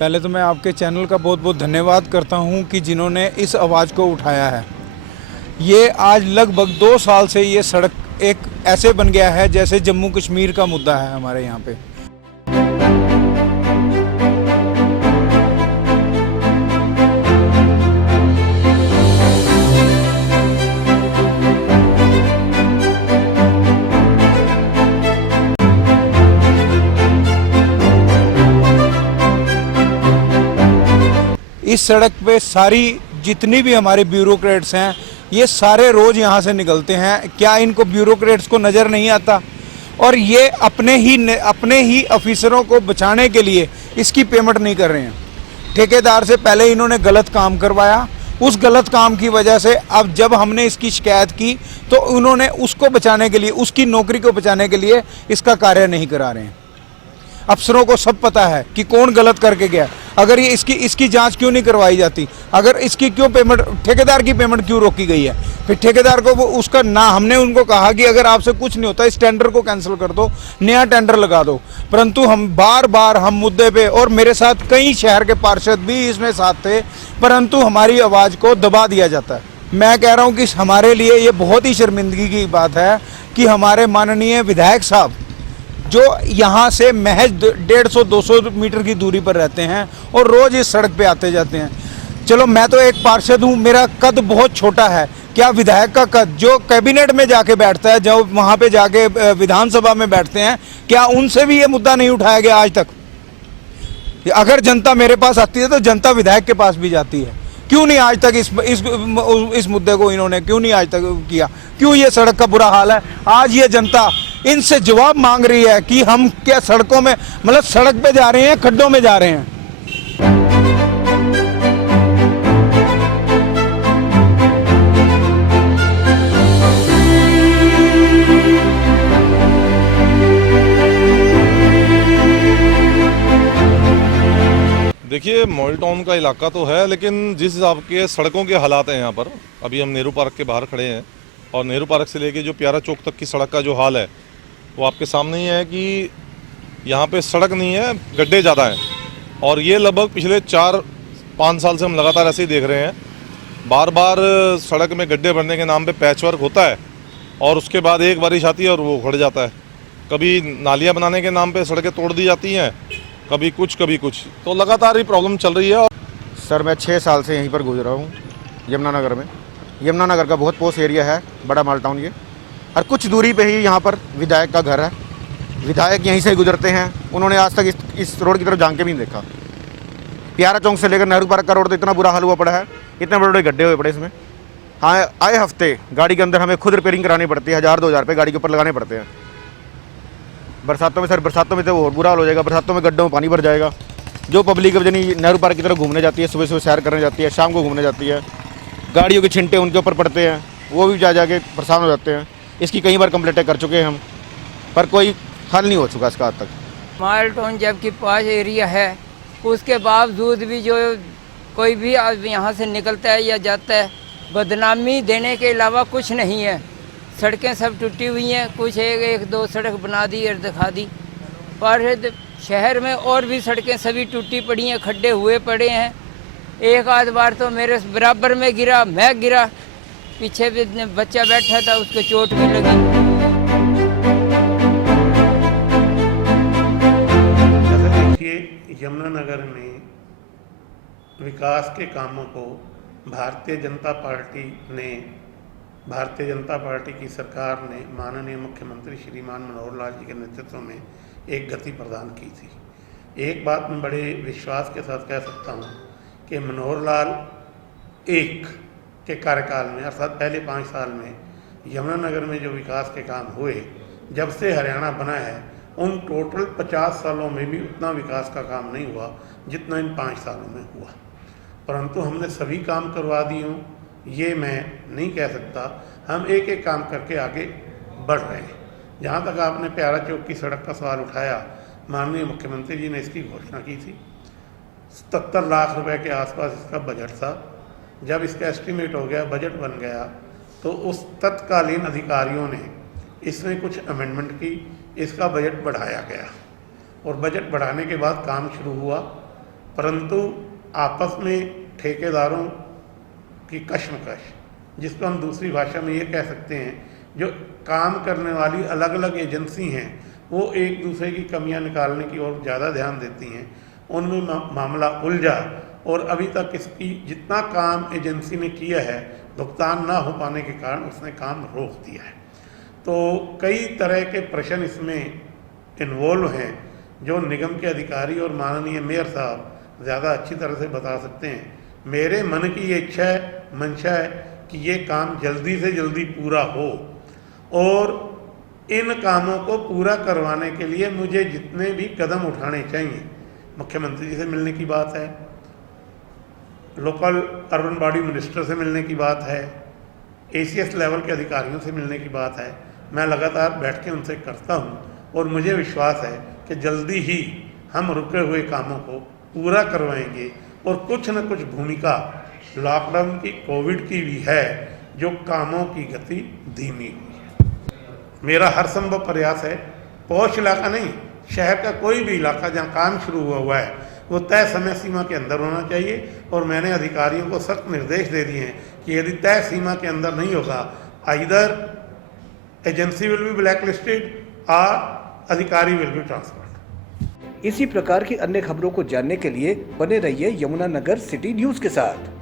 पहले तो मैं आपके चैनल का बहुत बहुत धन्यवाद करता हूं कि जिन्होंने इस आवाज़ को उठाया है। ये आज लगभग 2 साल से ये सड़क एक ऐसे बन गया है जैसे जम्मू कश्मीर का मुद्दा है हमारे यहाँ पे। इस सड़क पे सारी जितनी भी हमारे ब्यूरोक्रेट्स हैं ये सारे रोज़ यहाँ से निकलते हैं। क्या इनको ब्यूरोक्रेट्स को नज़र नहीं आता? और ये अपने ही ऑफिसरों को बचाने के लिए इसकी पेमेंट नहीं कर रहे हैं। ठेकेदार से पहले इन्होंने गलत काम करवाया, उस गलत काम की वजह से अब जब हमने इसकी शिकायत की तो उन्होंने उसको बचाने के लिए, उसकी नौकरी को बचाने के लिए इसका कार्य नहीं करा रहे हैं। अफसरों को सब पता है कि कौन गलत करके गया। अगर ये इसकी जांच क्यों नहीं करवाई जाती? अगर इसकी क्यों पेमेंट, ठेकेदार की पेमेंट क्यों रोकी गई है? फिर ठेकेदार को वो उसका ना, हमने उनको कहा कि अगर आपसे कुछ नहीं होता इस टेंडर को कैंसिल कर दो, नया टेंडर लगा दो, परंतु हम बार हम मुद्दे पे, और मेरे साथ कई शहर के पार्षद भी इसमें साथ थे, परंतु हमारी आवाज़ को दबा दिया जाता है। मैं कह रहा हूँ कि हमारे लिए ये बहुत ही शर्मिंदगी की बात है कि हमारे माननीय विधायक साहब जो यहाँ से महज 150-200 मीटर की दूरी पर रहते हैं और रोज़ इस सड़क पे आते जाते हैं। चलो मैं तो एक पार्षद हूँ, मेरा कद बहुत छोटा है, क्या विधायक का कद जो कैबिनेट में जाके बैठता है, जो वहाँ पे जाके विधानसभा में बैठते हैं, क्या उनसे भी ये मुद्दा नहीं उठाया गया आज तक? अगर जनता मेरे पास आती है तो जनता विधायक के पास भी जाती है। क्यों नहीं आज तक इस मुद्दे को इन्होंने क्यों नहीं आज तक किया? क्यों ये सड़क का बुरा हाल है? आज ये जनता इनसे जवाब मांग रही है कि हम क्या सड़कों में, मतलब सड़क पे जा रहे हैं, खड्डों में जा रहे हैं। देखिए, मॉडल टाउन का इलाका तो है, लेकिन जिस हिसाब के सड़कों के हालात हैं यहाँ पर, अभी हम नेहरू पार्क के बाहर खड़े हैं और नेहरू पार्क से लेके जो प्यारा चौक तक की सड़क का जो हाल है वो आपके सामने ही है कि यहाँ पे सड़क नहीं है, गड्ढे ज़्यादा हैं। और ये लगभग पिछले 4-5 साल से हम लगातार ऐसे ही देख रहे हैं। बार बार सड़क में गड्ढे भरने के नाम पे पैच वर्क होता है और उसके बाद एक बारिश आती है और वो उखड़ जाता है। कभी नालियाँ बनाने के नाम पे सड़कें तोड़ दी जाती हैं, कभी कुछ, तो लगातार ही प्रॉब्लम चल रही है। सर मैं 6 साल से यहीं पर गुजरा हूँ, यमुनानगर में। यमुनानगर का बहुत पोस्ट एरिया है, बड़ा माल टाउन ये, और कुछ दूरी पे ही यहाँ पर विधायक का घर है। विधायक यहीं से ही गुजरते हैं, उन्होंने आज तक इस रोड की तरफ झांक के भी नहीं देखा। प्यारा चौक से लेकर नेहरू पार्क का रोड तो इतना बुरा हाल हुआ पड़ा है, इतने बड़े बड़े गड्ढे हुए पड़े इसमें। हाँ, आए हफ्ते गाड़ी के अंदर हमें खुद रिपेयरिंग करानी पड़ती है, 1000-2000 रुपये गाड़ी के ऊपर लगाने पड़ते हैं। बरसातों में तो और बुरा हाल हो जाएगा। बरसातों में गड्ढों में पानी भर जाएगा। जो पब्लिक यानी नेहरू पार्क की तरफ घूमने जाती है, सुबह सैर करने जाती है, शाम को घूमने जाती है, गाड़ियों के छिंटे उनके ऊपर पड़ते हैं, वो भी जाके परेशान हो जाते हैं। इसकी कई बार कंप्लेंटें कर चुके हैं हम, पर कोई हल नहीं हो चुका इसका आज तक। माल टाउन जबकि पास एरिया है, उसके बावजूद भी जो कोई भी यहाँ से निकलता है या जाता है, बदनामी देने के अलावा कुछ नहीं है। सड़कें सब टूटी हुई हैं, कुछ एक दो सड़क बना दी और दिखा दी, पर शहर में और भी सड़कें सभी टूटी पड़ी हैं, खड्डे हुए पड़े हैं। एक आध बार तो मेरे बराबर में गिरा, मैं गिरा, पीछे भी बच्चा बैठा था, उसको चोट भी लगी। देखिए, यमुनानगर में विकास के कामों को भारतीय जनता पार्टी की सरकार ने माननीय मुख्यमंत्री श्रीमान मनोहर लाल जी के नेतृत्व में एक गति प्रदान की थी। एक बात मैं बड़े विश्वास के साथ कह सकता हूँ कि मनोहर लाल एक के कार्यकाल में, अर्थात पहले 5 साल में यमुनानगर में जो विकास के काम हुए, जब से हरियाणा बना है उन टोटल 50 सालों में भी उतना विकास का काम नहीं हुआ जितना इन 5 सालों में हुआ। परंतु हमने सभी काम करवा दिए हों ये मैं नहीं कह सकता। हम एक एक काम करके आगे बढ़ रहे हैं। जहाँ तक आपने प्यारा चौक की सड़क का सवाल उठाया, माननीय मुख्यमंत्री जी ने इसकी घोषणा की थी। 77 लाख रुपए के आसपास इसका बजट था। जब इसका एस्टीमेट हो गया, बजट बन गया, तो उस तत्कालीन अधिकारियों ने इसमें कुछ अमेंडमेंट की, इसका बजट बढ़ाया गया और बजट बढ़ाने के बाद काम शुरू हुआ। परंतु आपस में ठेकेदारों की कशमकश, जिसको हम दूसरी भाषा में ये कह सकते हैं, जो काम करने वाली अलग अलग एजेंसी हैं वो एक दूसरे की कमियां निकालने की ओर ज़्यादा ध्यान देती हैं, उनमें मामला उलझा और अभी तक इसकी जितना काम एजेंसी ने किया है भुगतान ना हो पाने के कारण उसने काम रोक दिया है। तो कई तरह के प्रश्न इसमें इन्वॉल्व हैं जो निगम के अधिकारी और माननीय मेयर साहब ज़्यादा अच्छी तरह से बता सकते हैं। मेरे मन की ये इच्छा है, मंशा है कि ये काम जल्दी से जल्दी पूरा हो और इन कामों को पूरा करवाने के लिए मुझे जितने भी कदम उठाने चाहिए, मुख्यमंत्री जी से मिलने की बात है, लोकल अर्बन बॉडी मिनिस्टर से मिलने की बात है, ACS लेवल के अधिकारियों से मिलने की बात है, मैं लगातार बैठ के उनसे करता हूं और मुझे विश्वास है कि जल्दी ही हम रुके हुए कामों को पूरा करवाएंगे और कुछ न कुछ भूमिका लॉकडाउन की, कोविड की भी है जो कामों की गति धीमी हुई है। मेरा हर संभव प्रयास है, पौष इलाका नहीं, शहर का कोई भी इलाका जहाँ काम शुरू हुआ है वो तय समय सीमा के अंदर होना चाहिए और मैंने अधिकारियों को सख्त निर्देश दे दिए हैं कि यदि तय सीमा के अंदर नहीं होगा, either agency will be black listed और अधिकारी विल बी ट्रांसफर्ड। इसी प्रकार की अन्य खबरों को जानने के लिए बने रहिए यमुनानगर सिटी न्यूज के साथ।